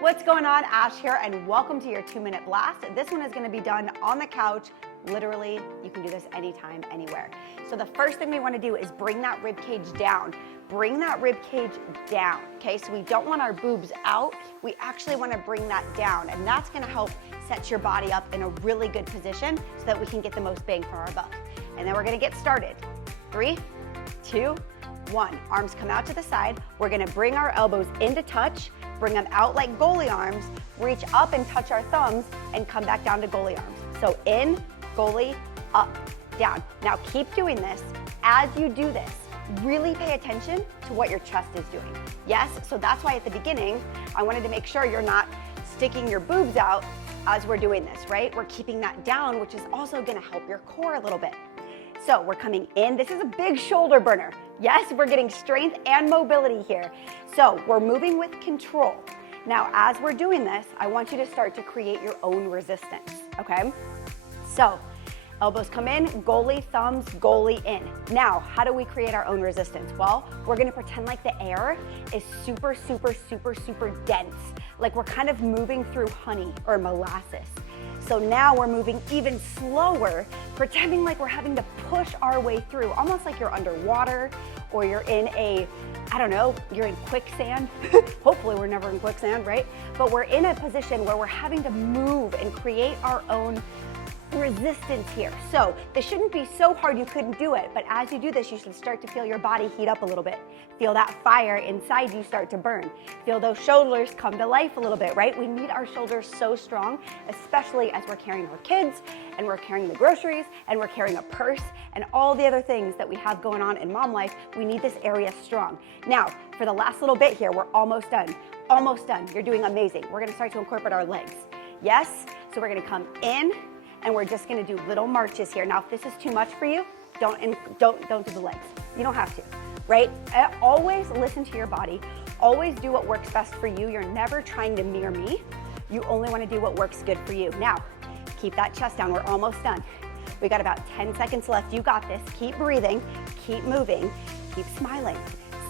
What's going on? Ash here, and welcome to your 2-minute blast. This one is going to be done on the couch. Literally, you can do this anytime, anywhere. So the first thing we want to do is bring that rib cage down. Bring that rib cage down, okay? So we don't want our boobs out. We actually want to bring that down, and that's going to help set your body up in a really good position so that we can get the most bang for our buck. And then we're going to get started. 3, 2, 1. Arms come out to the side. We're going to bring our elbows into touch. Bring them out like goalie arms, reach up and touch our thumbs, and come back down to goalie arms. So in, goalie, up, down. Now keep doing this. As you do this, really pay attention to what your chest is doing. Yes, so that's why at the beginning, I wanted to make sure you're not sticking your boobs out as we're doing this, right? We're keeping that down, which is also gonna help your core a little bit. So we're coming in. This is a big shoulder burner. Yes, we're getting strength and mobility here. So we're moving with control. Now, as we're doing this, I want you to start to create your own resistance, okay? So elbows come in, goalie, thumbs, goalie in. Now, how do we create our own resistance? Well, we're gonna pretend like the air is super, super, super, super dense. Like we're kind of moving through honey or molasses. So now we're moving even slower, pretending like we're having to push our way through, almost like you're underwater or you're in you're in quicksand. Hopefully we're never in quicksand, right? But we're in a position where we're having to move and create our own resistance here. So this shouldn't be so hard you couldn't do it, but as you do this, you should start to feel your body heat up a little bit. Feel that fire inside you start to burn. Feel those shoulders come to life a little bit, right? We need our shoulders so strong, especially as we're carrying our kids and we're carrying the groceries and we're carrying a purse and all the other things that we have going on in mom life. We need this area strong. Now, for the last little bit here, we're almost done. Almost done. You're doing amazing. We're gonna start to incorporate our legs. Yes, so we're gonna come in, and we're just gonna do little marches here. Now, if this is too much for you, don't do the legs. You don't have to, right? Always listen to your body. Always do what works best for you. You're never trying to mirror me. You only wanna do what works good for you. Now, keep that chest down. We're almost done. We got about 10 seconds left. You got this. Keep breathing, keep moving, keep smiling.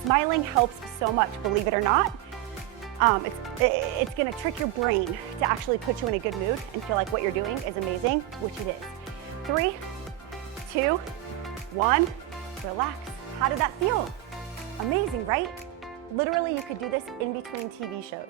Smiling helps so much, believe it or not. It's gonna trick your brain to actually put you in a good mood and feel like what you're doing is amazing, which it is. 3, 2, 1, relax. How did that feel? Amazing, right? Literally, you could do this in between TV shows.